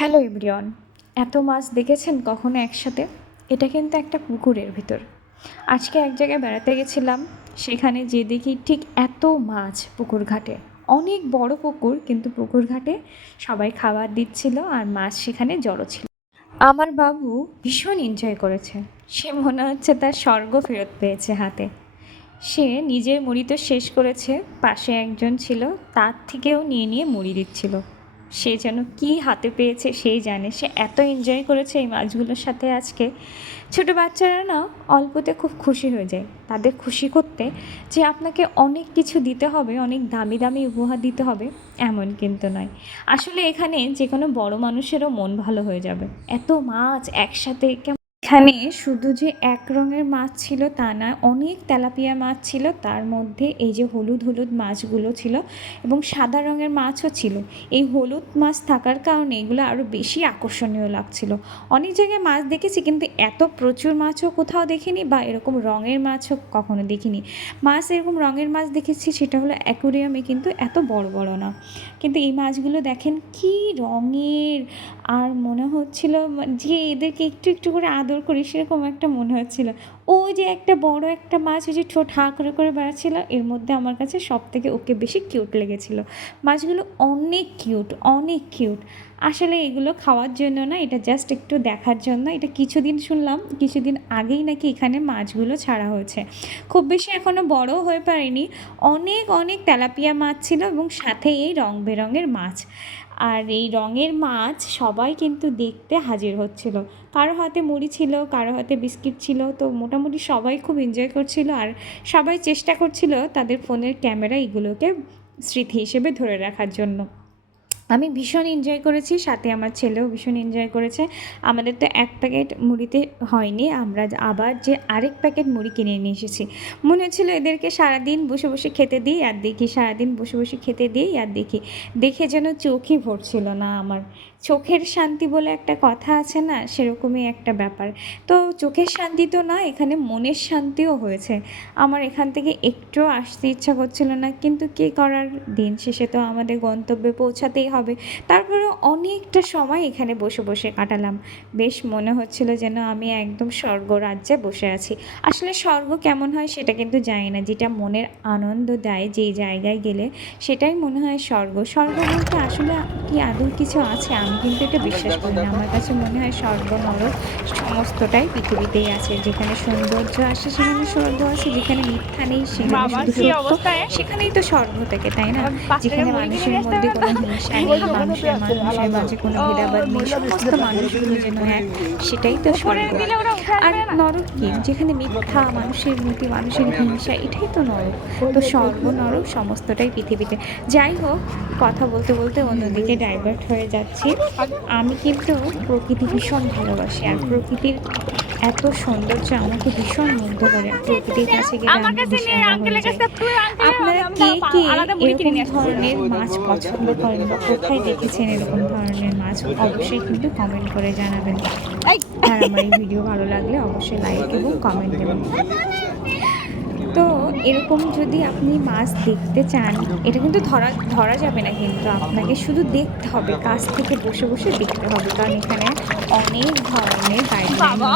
Hello everyone, এত মাছ দেখেছেন কখনো একসাথে? এটা কিন্তু একটা পুকুরের ভিতর। আজকে এক জায়গায় বেড়াতে গেছিলাম, সেখানে যে দেখি ঠিক এত মাছ পুকুর ঘাটে। অনেক বড় পুকুর, কিন্তু পুকুর ঘাটে সবাই খাবার দিচ্ছিল আর মাছ সেখানে জড়ো ছিল। আমার বাবু ভীষণ এনজয় করেছে। সে মনে হচ্ছে তার স্বর্গ ফেরত পেয়েছে হাতে। সে নিজের মুড়ি তো শেষ করেছে, পাশে একজন ছিল, তার থেকেও নিয়ে নিয়ে মুড়ি দিচ্ছিল। সে যেন কি হাতে পেয়েছে সেই জানে। সে এত এনজয় করেছে এই মাছগুলোর সাথে আজকে। ছোট বাচ্চারা না অল্পতে খুব খুশি হয়ে যায়। তাদের খুশি করতে যে আপনাকে অনেক কিছু দিতে হবে, অনেক দামি দামি উপহার দিতে হবে, এমন কিন্তু নয়। আসলে এখানে যে কোনো বড় মানুষেরও মন ভালো হয়ে যাবে। এত মাছ একসাথে এখানে শুধু যে এক রঙের মাছ ছিল তা না অনেক তেলাপিয়া মাছ ছিল। তার মধ্যে এই যে হলুদ হলুদ মাছগুলো ছিল এবং সাদা রঙের মাছও ছিল। এই হলুদ মাছ থাকার কারণে এগুলো আরও বেশি আকর্ষণীয় লাগছিল। অনেক জায়গায় মাছ দেখেছি কিন্তু এত প্রচুর মাছও কোথাও দেখিনি বা এরকম রঙের মাছও কখনো দেখিনি। মাছ এরকম রঙের মাছ দেখেছি সেটা হলো অ্যাকোরিয়ামে কিন্তু এত বড় বড় না। কিন্তু এই মাছগুলো দেখেন কি রঙের। আর মনে হচ্ছিল যে এদেরকে একটু একটু করে আদর করি, সেরকম একটা মনে হচ্ছিল। ওই যে একটা বড় একটা মাছ, ওই যে ঠোঁট হাঁ করে করে বেড়াচ্ছিল, এর মধ্যে আমার কাছে সব থেকে ওকে বেশি কিউট লেগেছিল। মাছগুলো অনেক কিউট অনেক কিউট আসলে এগুলো খাওয়ার জন্য না, এটা জাস্ট একটু দেখার জন্য, এটা কিছুদিন শুনলাম, কিছুদিন আগেই নাকি এখানে মাছগুলো ছাড়া হয়েছে। খুব বেশি এখনও বড়ও হয়ে পারেনি। অনেক অনেক তেলাপিয়া মাছ ছিল এবং সাথে এই রং বেরঙের মাছ। আর এই রঙের মাছ সবাই কিন্তু দেখতে হাজির হচ্ছিল। কারও হাতে মুড়ি ছিল, কারও হাতে বিস্কিট ছিল, তো মোটামুটি সবাই খুব এনজয় করছিল আর সবাই চেষ্টা করছিল তাদের ফোনের ক্যামেরা এগুলোকে স্মৃতি হিসেবে ধরে রাখার জন্য। আমি ভীষণ এনজয় করেছি, সাথে আমার ছেলেও ভীষণ এনজয় করেছে। আমাদের তো এক প্যাকেট মুড়িতে হয়নি, আমরা আবার যে আরেক প্যাকেট মুড়ি কিনে নিয়ে এসেছি। মনে হচ্ছিল এদেরকে সারাদিন বসে বসে খেতে দিই আর দেখি, সারাদিন বসে বসে খেতে দিই আর দেখি। দেখে যেন চোখই ভরছিল না আমার। চোখের শান্তি বলে একটা কথা আছে না, সেরকমই একটা ব্যাপার। তো চোখের শান্তি তো না এখানে মনের শান্তিও হয়েছে। আমার এখান থেকে একটু আসতে ইচ্ছা করছিল না, কিন্তু কী করার? দিন শেষে তো আমাদের গন্তব্যে পৌঁছাতেই হবে। তারপরে অনেকটা সময় এখানে বসে বসে কাটালাম। বেশ মনে হচ্ছিল যেন আমি একদম স্বর্গ রাজ্যে বসে আছি। আসলে স্বর্গ কেমন হয় সেটা কিন্তু জানি না। যেটা মনের আনন্দ দেয় যেই জায়গায় গেলে সেটাই মনে হয় স্বর্গ। স্বর্গ বলতে আসলে কি আদৌ কিছু আছে? আমি কিন্তু এটা বিশ্বাস করি না। আমার কাছে মনে হয় স্বর্গ নরক সমস্তটাই পৃথিবীতেই আছে। যেখানে সৌন্দর্য আসে সেখানে স্বর্গ আছে। যেখানে মিথ্যা নেই সেখানে? সেখানেই তো স্বর্গ থাকে তাই না? যেখানে মানুষের মধ্যে কোনো হিংসা মানুষের মানুষের মাঝে কোনো ভেদাভেদ নেই সমস্ত মানুষগুলো যেন এক সেটাই তো স্বর্গ আর নরক কি যেখানে মিথ্যা মানুষের নীতি মানুষের হিংসা এটাই তো নরক তো স্বর্গ নরক সমস্তটাই পৃথিবীতে। যাই হোক কথা বলতে বলতে অন্যদিকে ডাইভার্ট হয়ে যাচ্ছি। আমি কিন্তু প্রকৃতি ভীষণ ভালোবাসি আর প্রকৃতির এত সৌন্দর্য আমাকে ভীষণ মুগ্ধ করে। প্রকৃতির কাছে গেলে আমার আমি কাছে ভীষণ আপনারা কে কে এরকম। ধরনের মাছ পছন্দ করেন বা কোথায় দেখেছেন এরকম ধরনের মাছ অবশ্যই কিন্তু কমেন্ট করে জানাবেন। আর আমার এই ভিডিও ভালো লাগলে অবশ্যই লাইক এবং কমেন্ট দেবেন। এরকম যদি আপনি মাছ দেখতে চান এটা কিন্তু ধরা ধরা যাবে না কিন্তু আপনাকে। শুধু দেখতে হবে কাছ থেকে বসে বসে দেখতে হবে কারণ এখানে অনেক ধরনের!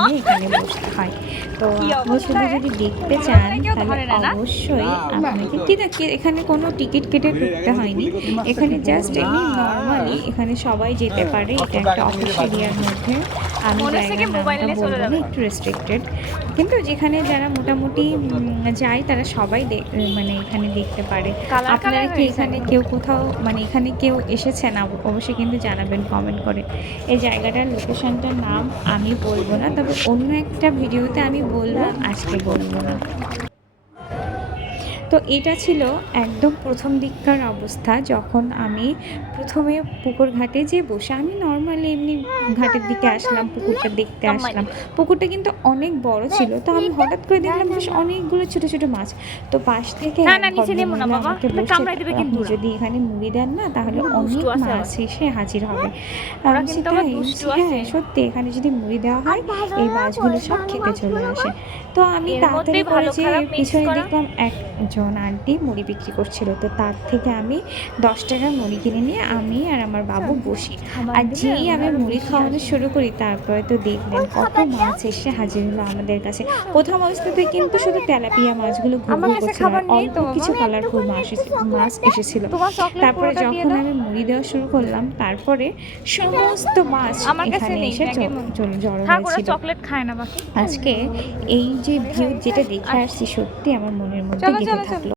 নিয়ে এখানে বসতে হয় তো আপনি শুধু যদি দেখতে চান তাহলে? অবশ্যই আপনাকে ঠিক আছে এখানে কোনো টিকিট কেটে ঢুকতে হয়নি। এখানে জাস্ট এমনি নর্মালি এখানে সবাই যেতে পারে এটা একটা অফিস এরিয়ার মধ্যে। আমি মনে হচ্ছে কি জায়গার নামটা বলব না একটু রেস্ট্রিক্টেড কিন্তু যেখানে যারা মোটামুটি যায় তারা সবাই মানে এখানে দেখতে পারে। আপনারা কি এখানে কেউ কোথাও মানে এখানে কেউ এসেছেন? না অবশ্যই কিন্তু জানাবেন কমেন্ট করে। এই জায়গাটার লোকেশনটার নাম আমি বলব না তবে অন্য একটা ভিডিওতে আমি বলব আজকে বলব না। তো এটা ছিল একদম প্রথম দিককার অবস্থা যখন আমি প্রথমে পুকুর ঘাটে যে বসে আমি নর্মালি এমনি ঘাটের দিকে আসলাম পুকুরটা দেখতে আসলাম। পুকুরটা কিন্তু অনেক বড় ছিল তো আমি হঠাৎ করে দেখলাম বেশ অনেকগুলো ছোট ছোট মাছ। তো পাশ থেকে। আমাকে আপনি যদি এখানে মুড়ি দেন না তাহলে অনেক মাছ এসে হাজির হবে। হ্যাঁ সত্যি এখানে যদি মুড়ি দেওয়া হয় এই মাছগুলো সব খেতে চলে আসে। তো আমি তাড়াতাড়ি করে যে পিছনে। দেখলাম একজন একজন আন্টি মুড়ি বিক্রি করছিল। তো তার থেকে আমি দশ টাকার মুড়ি কিনে নিয়ে আমি আর আমার বাবু বসি। আর যেই আমি মুড়ি খাওয়ানো শুরু করি তারপরে তো দেখলেন কত মাছ এসে হাজির হলো আমাদের কাছে। প্রথম অবস্থাতে কিন্তু শুধু তেলাপিয়া মাছগুলো ঘুরঘুর করছিল অল্প কিছু কালারফুল মাছ এসে- মাছ এসেছিল। তারপরে যখন আমি মুড়ি দেওয়া শুরু করলাম তারপরে সমস্ত মাছ আমার কাছে এখানে এসে মনে- জড়ো হয়েছিল। চকলেট খায় না বাকি। আজকে এই যে ভিউ যেটা দেখে আসছি সত্যি আমার মনের মধ্যে গেঁথে চলো, চলো। থাকল